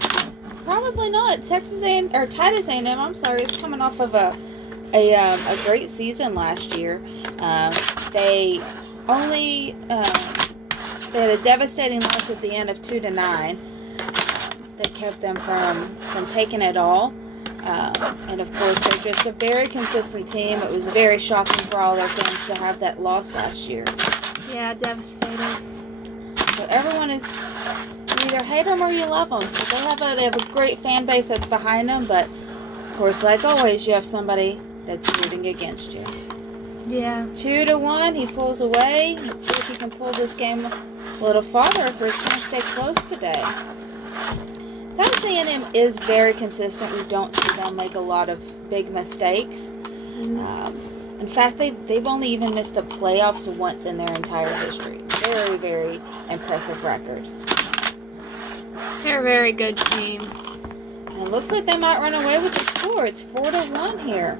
Probably not. Titus A&M, I'm sorry, is coming off of a great season last year. They had a devastating loss at the end of 2-9 that kept them from taking it all. And of course, they're just a very consistent team. It was very shocking for all their fans to have that loss last year. Yeah, devastating. So everyone is, you either hate them or you love them. So they have a great fan base that's behind them. But of course, like always, you have somebody that's rooting against you. Yeah. 2-1, he pulls away. Let's see if he can pull this game a little farther, if it's going to stay close today. Texas A&M is very consistent. We don't see them make a lot of big mistakes. In fact, they've only even missed the playoffs once in their entire history. Very, very impressive record. They're a very good team. And it looks like they might run away with the score. It's 4-1 here.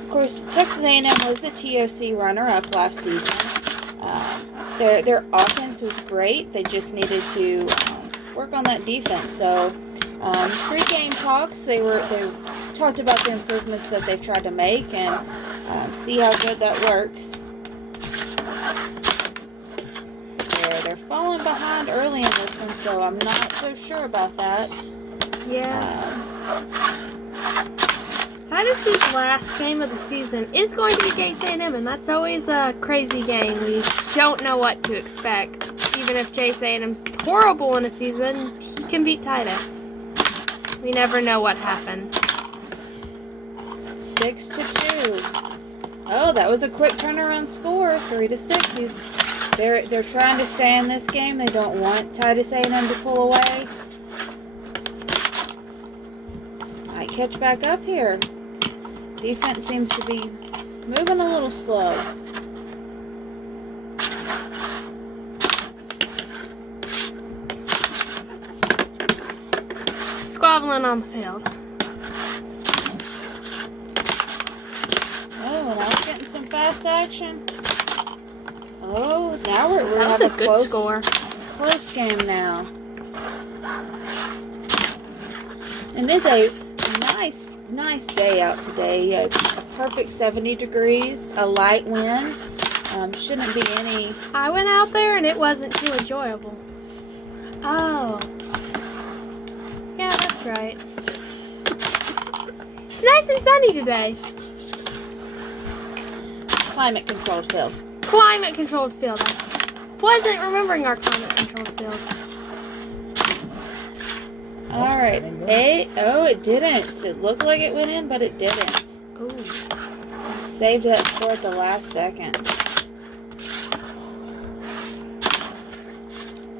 Of course, Texas A&M was the TOC runner-up last season. Their offense was great. They just needed to work on that defense. So, pre-game talks, they talked about the improvements that they've tried to make and see how good that works. They're falling behind early in this one, so I'm not so sure about that. Yeah. Titus's last game of the season is going to be Chase A&M, and that's always a crazy game. We don't know what to expect. Even if Chase A&M's horrible in a season, he can beat Titus. We never know what happens. 6-2. Oh, that was a quick turnaround score. 3-6. They're trying to stay in this game. They don't want Titus A&M to pull away. Might catch back up here. Defense seems to be moving a little slow. Squabbling on the field. Oh, now we're getting some fast action. Oh, now we're That having was a good score. Close game now. And it's a nice day out today. A perfect 70 degrees, a light wind. Shouldn't be any. I went out there and it wasn't too enjoyable. Oh. Yeah, that's right. nice and sunny today. Climate controlled field. Climate controlled field. I wasn't remembering our climate controlled field. All right. Oh, it didn't. It looked like it went in, but it didn't. Ooh. Saved it for at the last second.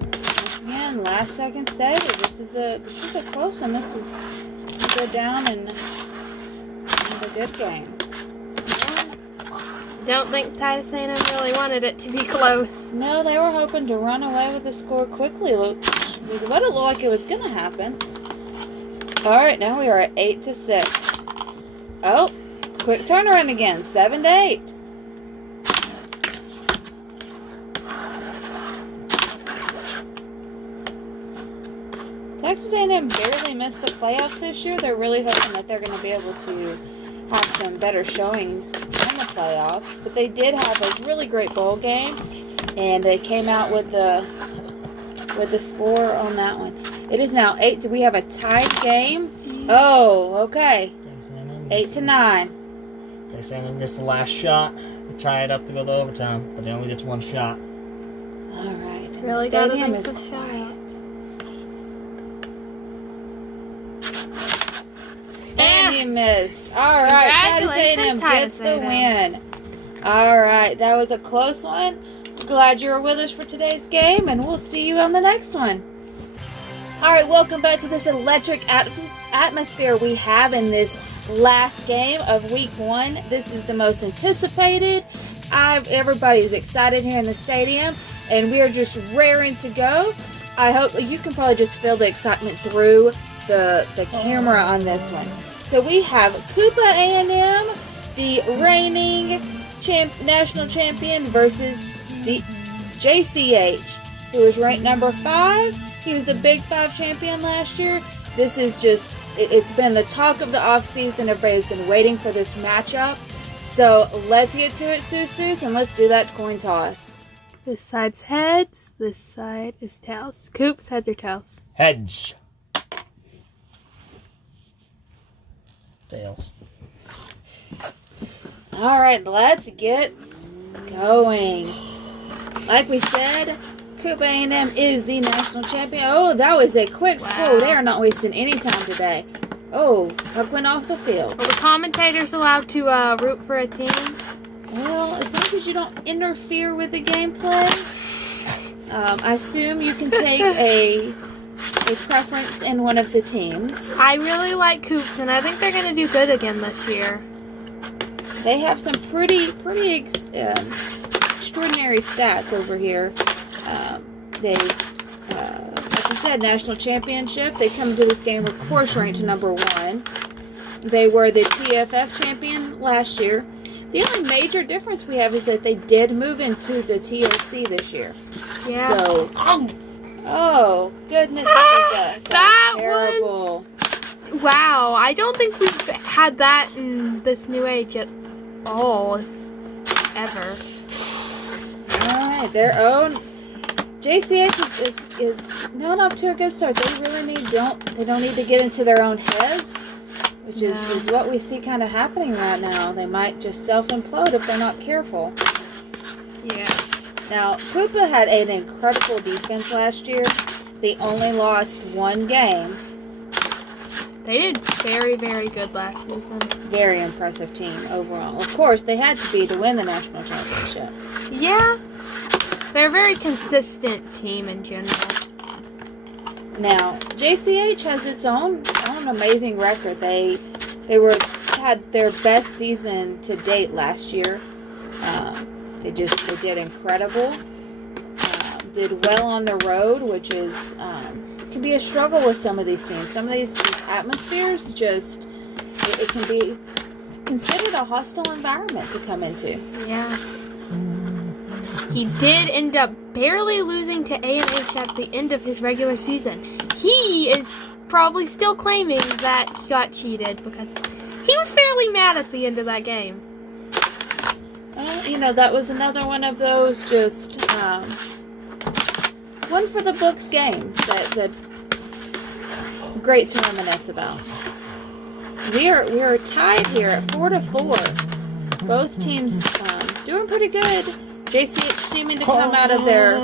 Once again, last second save. This is a close one. This is go down in the good games. Don't think Titus A&M really wanted it to be close. No, they were hoping to run away with the score quickly. Look, was what it looked like it was going to happen. All right, now we are at 8-6. Oh, quick turnaround again, 7-8. Texas A&M barely missed the playoffs this year. They're really hoping that they're going to be able to have some better showings in the playoffs. But they did have a really great bowl game, and they came out with the score on that one. It is now 8. We have a tied game. Oh, okay. 8-9. Texas A&M missed the last shot to tie it up to go to overtime, but they only get one shot. All right. And Really the gotta stadium make is the quiet. shot. And he missed. All right. Texas A&M gets the win. All right. That was a close one. Glad you were with us for today's game, and we'll see you on the next one. All right. Welcome back to this electric atmosphere we have in this last game of week 1. This is the most anticipated. Everybody's excited here in the stadium, and we are just raring to go. I hope you can probably just feel the excitement through the camera on this one. So we have Cooper A&M, the reigning national champion, versus JCH, who is ranked number 5. He was the Big 5 champion last year. This is just, it's been the talk of the offseason. Everybody's been waiting for this matchup. So let's get to it, Susus, and let's do that coin toss. This side's heads, this side is tails. Coops, heads or tails? Heads. Tails. All right, let's get going. Like we said, Cooper A&M is the national champion. Oh, that was a quick score. They are not wasting any time today. Oh, puck went off the field. Are the commentators allowed to root for a team? Well, as long as you don't interfere with the gameplay, I assume you can take a preference in one of the teams. I really like Coops, and I think they're going to do good again this year. They have some pretty extraordinary stats over here. Like I said, national championship. They come to this game, of course, ranked number 1. They were the TFF champion last year. The only major difference we have is that they did move into the TOC this year. Yeah. So, oh goodness, that was terrible. Wow, I don't think we've had that in this new age at all, ever. Alright, their own JCH is not off to a good start. They really don't need to get into their own heads, which is what we see kind of happening right now. They might just self-implode if they're not careful. Yeah. Now, Koopa had an incredible defense last year. They only lost 1 game. They did very, very good last season. Very impressive team overall. Of course, they had to be to win the national championship. Yeah. They're a very consistent team in general. Now, JCH has its own amazing record. They had their best season to date last year. They did incredible. Did well on the road, which is can be a struggle with some of these teams. Some of these atmospheres it can be considered a hostile environment to come into. Yeah. He did end up barely losing to A&H at the end of his regular season. He is probably still claiming that he got cheated because he was fairly mad at the end of that game. That was another one of those just one for the books games that great to reminisce about. We are tied here at 4-4. Both teams doing pretty good. JCH seeming to come out of their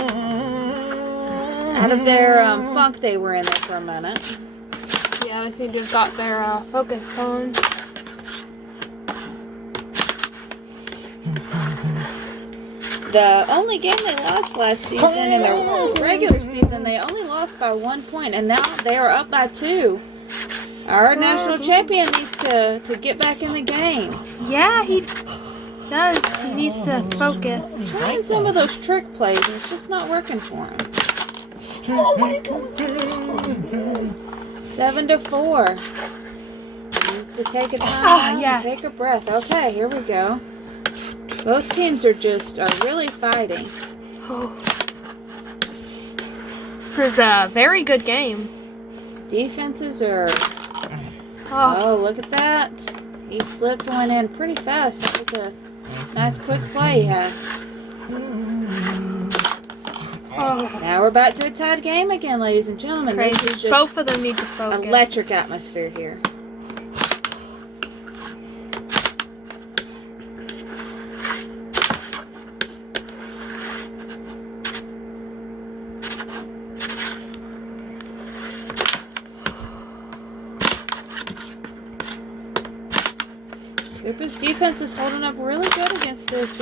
funk they were in there for a minute. Yeah, they seem to have got their focus on. The only game they lost last season in the regular season, they only lost by 1 point, and now they are up by 2. Our national champion needs to get back in the game. Yeah, he does. He needs to focus. Trying some of those trick plays, and it's just not working for him. 7-4. Needs to take a time yes. and take a breath. Okay, here we go. Both teams are really fighting. Oh. This is a very good game. Defenses are... Oh, look at that. He slipped one in pretty fast. That was a nice quick play he had. Now we're back to a tied game again, ladies and gentlemen. This is just both of them need to focus. electric atmosphere here. Cooper's defense is holding up really good against this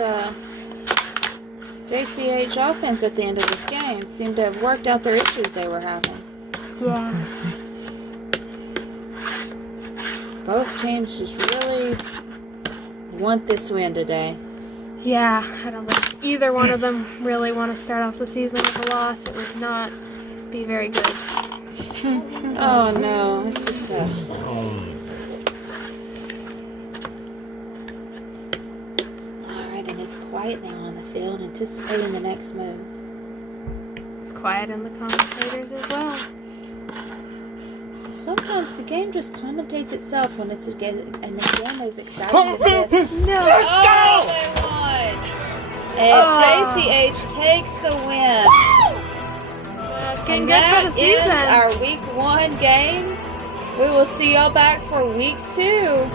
JCH offense at the end of this game. Seemed to have worked out their issues they were having. Yeah. Both teams just really want this win today. Yeah, I don't think either one of them really want to start off the season with a loss. It would not be very good. Oh no, it's just a... It's quiet now on the field, anticipating the next move. It's quiet in the commentators as well. Sometimes the game just commentates itself when it's a game, and the game is exciting as this. No. Let's go! They won! And JCH takes the win. It's getting And good for that the season. ends our week 1 games. We will see y'all back for week 2.